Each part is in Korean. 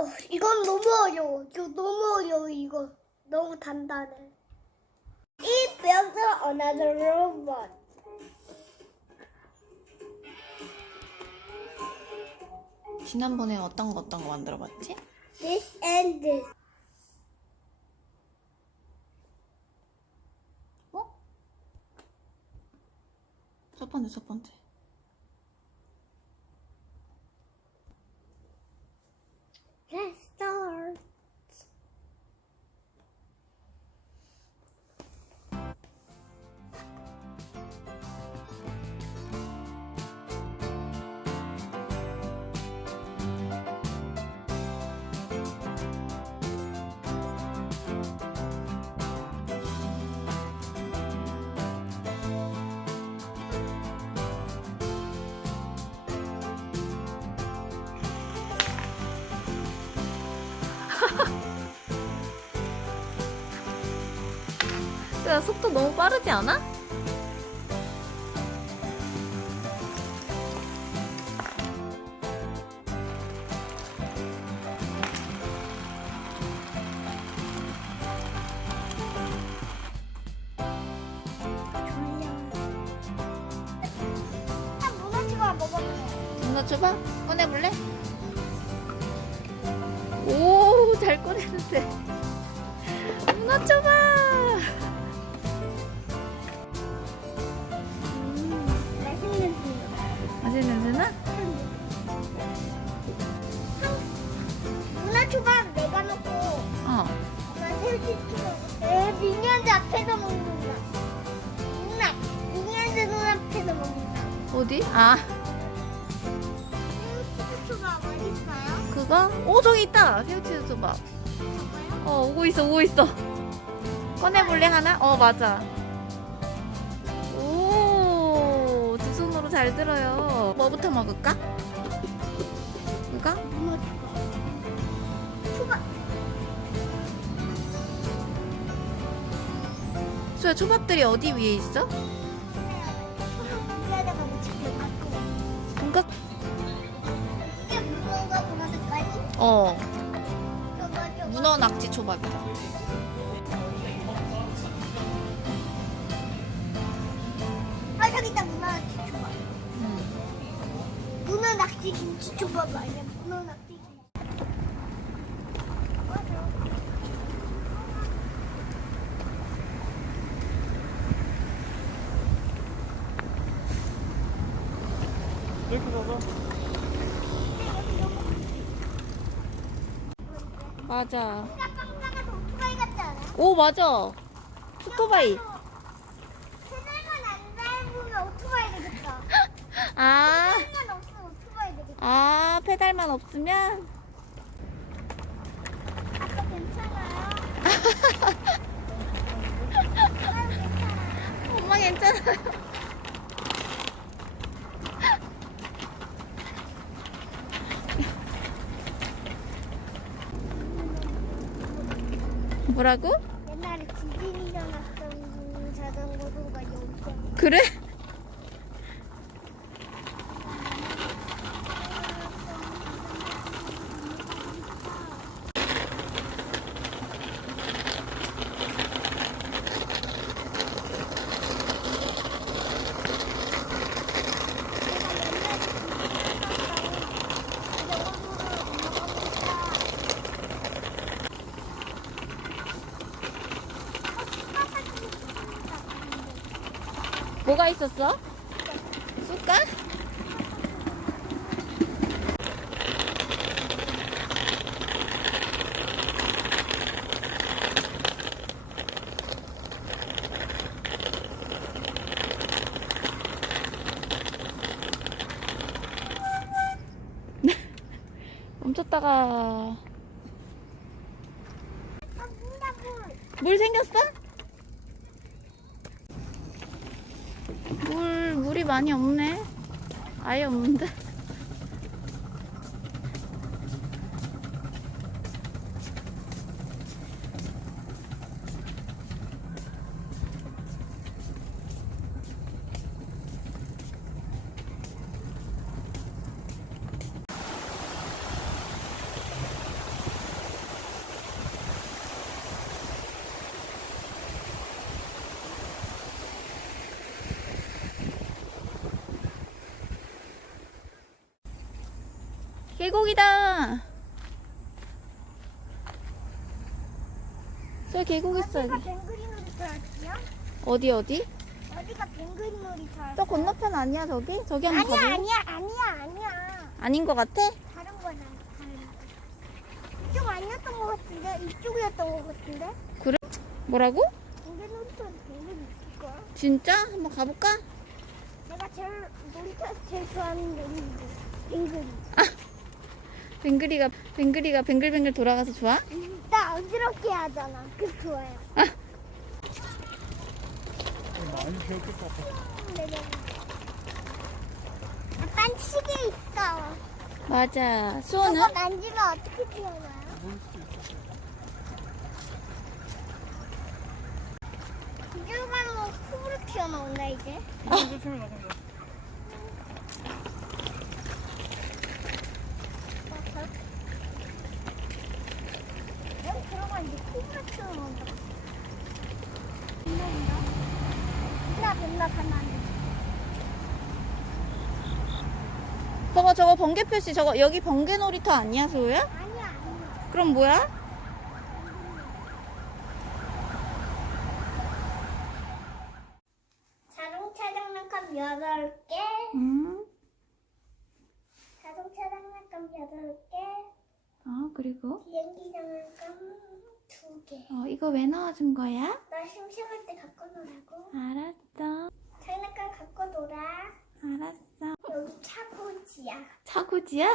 어, 이건 너무 어려워. 이거 너무 어려워, 이거. 너무 단단해. It built another robot. 지난번에 어떤 거 어떤 거 만들어 봤지? This and this. 어? 첫 번째 첫 번째. 야 속도 너무 빠르지 않아? 한 문어치가 먹어볼래. 누나 줘봐. 꺼내볼래? 누나 줘봐. 음, 맛있는 술. 맛있는 냄새나? 문어 초밥 내가 넣고 어. 나 새우젓 찍어. 에 미니언즈 앞에서 먹는다. 누나 미니언즈 눈앞에서 먹는다. 어디? 아, 초밥 맛있어요? 그거? 오, 저기 있다. 새우치즈 줘봐. 어, 오고 있어, 오고 있어. 꺼내볼래, 하나? 어, 맞아. 오, 두 손으로 잘 들어요. 뭐부터 먹을까? 이거? 초밥. 수야, 초밥들이 어디 위에 있어? 위에다가 묻히면 갖고. 뭔가, 아 저기 있다 문어 낙지 초밥. 음. 문어 낙지 김치 초밥 아니야? 문어 낙지. 이렇게 가서 맞아. 오, 맞아. 안 오토바이 되겠다. 아, 페달만 없으면 오토바이 되겠다. 아, 페달만 없으면? 아빠 괜찮아요? 아빠 괜찮아요? 엄마 괜찮아. 뭐라고? 옛날에 지진이 일어났던 자전거 도가 여기 그래? 뭐가 있었어? 쏠까? 멈췄다가 아. 물 생겼어? 물이 많이 없네. 아예 없는데? 계곡이다. 저 계곡 있어 어디가 여기. 뱅그리 놀이터였지요? 어디 어디? 어디가 뱅그리 놀이터였어? 저 건너편 아니야 저기? 저기 한번 아니야 가볼래? 아니야 아니야 아니야 아닌 것 같아? 다른 거나 다른 거 이쪽 아니었던 것 같은데 이쪽이었던 것 같은데 그래? 뭐라고? 뱅그리 놀이터는 뱅그리 있을 거야 진짜? 한번 가볼까? 내가 제일 놀이터에서 제일 좋아하는 놀이 뱅그리 뱅그리가 뱅그리가 뱅글뱅글 돌아가서 좋아? 나 어지럽게 하잖아 그 좋아요 많이. 아빠 시계 있어 맞아. 수호는? 저거 만지면 어떻게 튀어나요? 모를 수도 있어. 이쪽 가면 코로 튀어나온다 이제 이제 처음에 나간다. 여기 들어가 이제 코로 튀어나온다 빛나온다 빛나 빛나 가만 저거 번개 표시 저거 여기 번개 놀이터 아니야 수호야? 아니야 아니야 그럼 뭐야? 자동차 장난감 8개 음. 자동차 장난감 8개 어 그리고 비행기 장난감 2개 어 이거 왜 넣어준 거야? 나 심심할 때 갖고 놀라고 알았어. 장난감 갖고 놀아 차고지야?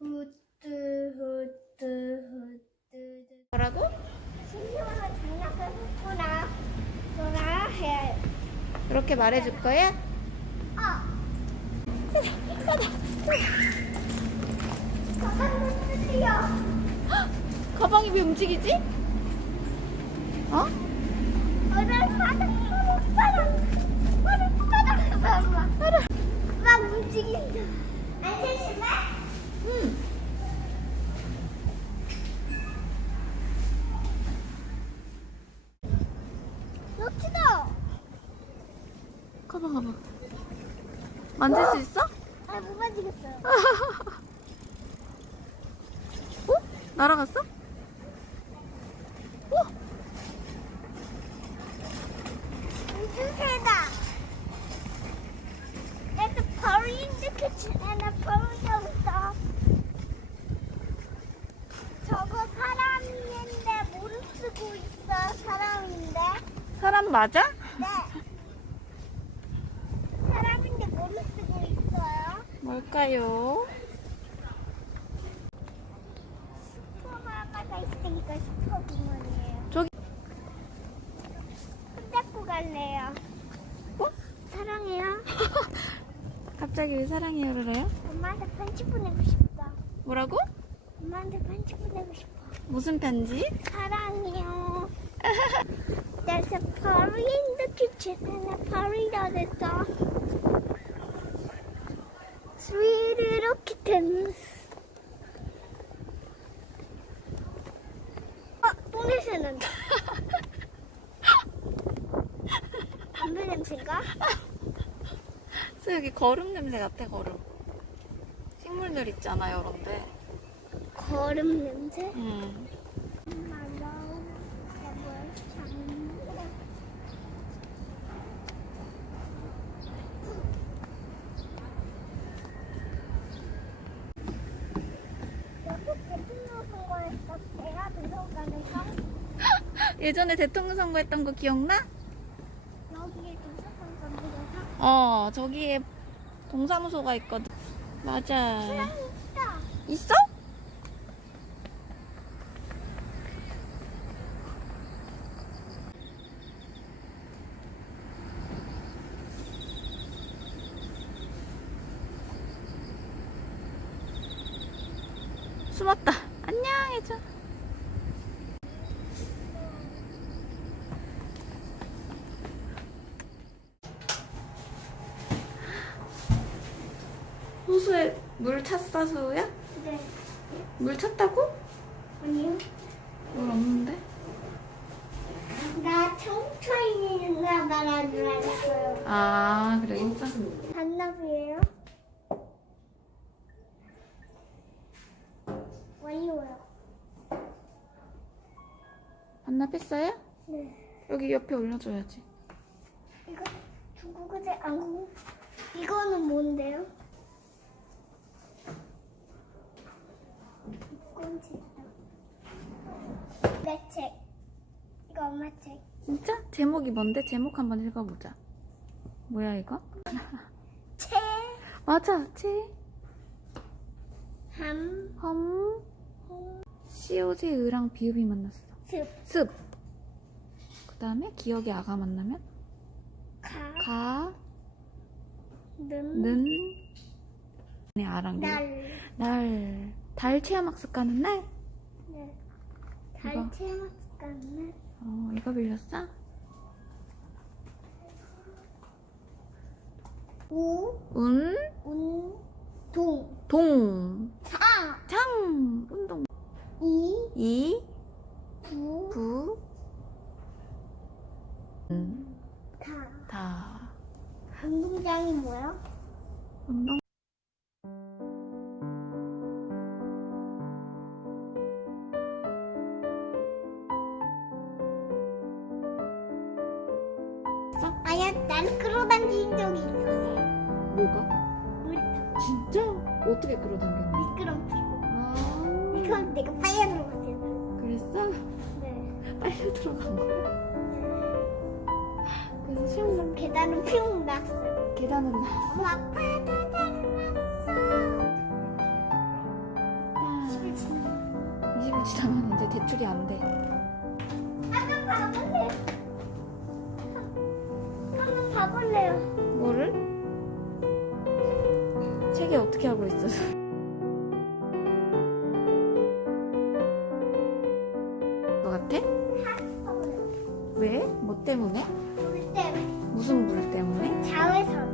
후뚜 후뚜 후뚜 뭐라고? 심심하면 장난감 나 놀아 해야 해 그렇게 말해줄 거야? 어. 가방 뛰어 가방이 왜 움직이지? 어? 얼른 바닥 바닥 바닥 바닥 바닥 막 움직인다. 여기다 가봐 가봐. 만질 수 있어? 아 못 만지겠어요 어? 날아갔어? 어? 우주새다 There's a party in the kitchen and a party outside 저거 사람인데 모를 쓰고 있어 사람인데 사람 맞아? 네 사람인데 모를 쓰고 있어요 뭘까요? 슈퍼마마가 있으니까 슈퍼구먼이에요 저기 손잡고 갈래요 어? 사랑해요 갑자기 왜 사랑해요를 해요? 엄마한테 편지 보내고 싶다 뭐라고? 엄마한테 편지 보내고 싶어 무슨 편지? 사랑해요. There's a party in the kitchen and a party other Sweet little kittens. 아, 똥냄새 난다. 담배 냄새인가? 저 여기 거름 냄새 같아 거름. 식물들 있잖아 요런데. 거름 냄새? 음. 예전에 대통령 선거 했던 거 기억나? 여기에 도서관 건드려서 어 저기에 동사무소가 있거든. 맞아. 있어? 호수에 물 찼어, 수우야? 네. 물 찼다고? 아니요. 물 없는데? 나 청초인이 누나 알았어요. 아, 그래, 진짜? 반납이에요? 완료요. 반납했어요? 네. 여기 옆에 올려줘야지. 이거 중국어제 안 이거는 뭔데요? 진짜. 내 책. 이거 엄마 책. 진짜? 제목이 뭔데? 제목 한번 읽어보자. 뭐야, 이거? 책. 맞아, 체, 함. 험, COJ 의랑 비읍이 만났어. 습. 습. 그 다음에 기억의 아가 만나면 가. 가, 는. 는, 네, 아랑 유. 날. 날. 달 체험학습 가는 날? 네. 이거. 달 체험 가는 어, 이거 빌렸어? 우. 운, 운. 동. 동, 차. 장, 운동. 이. 이, 부. 부, 음, 다. 다. 운동장이 뭐야? 운동. 난 끌어당긴 적이 있었어. 뭐가? 물 타고. 진짜? 어떻게 끌어당겼니? 미끄럼틀고. 아, 그럼 내가 빨려 들어갔어요. 그랬어? 네. 빨려 들어간 거야? 그래서 시험 그래서 계단을 뿅 났어요. 계단으로 나왔어. 엄마 아빠도 닮았어. 아, 집을 지나. 20일 지나면 이제 대출이 안 돼. 한번 봐볼래요? 뭐를? 책이 어떻게 하고 있어서? 것 같아? 봐볼래요. 왜? 뭐 때문에? 물 때문에. 무슨 물 때문에? 자외선.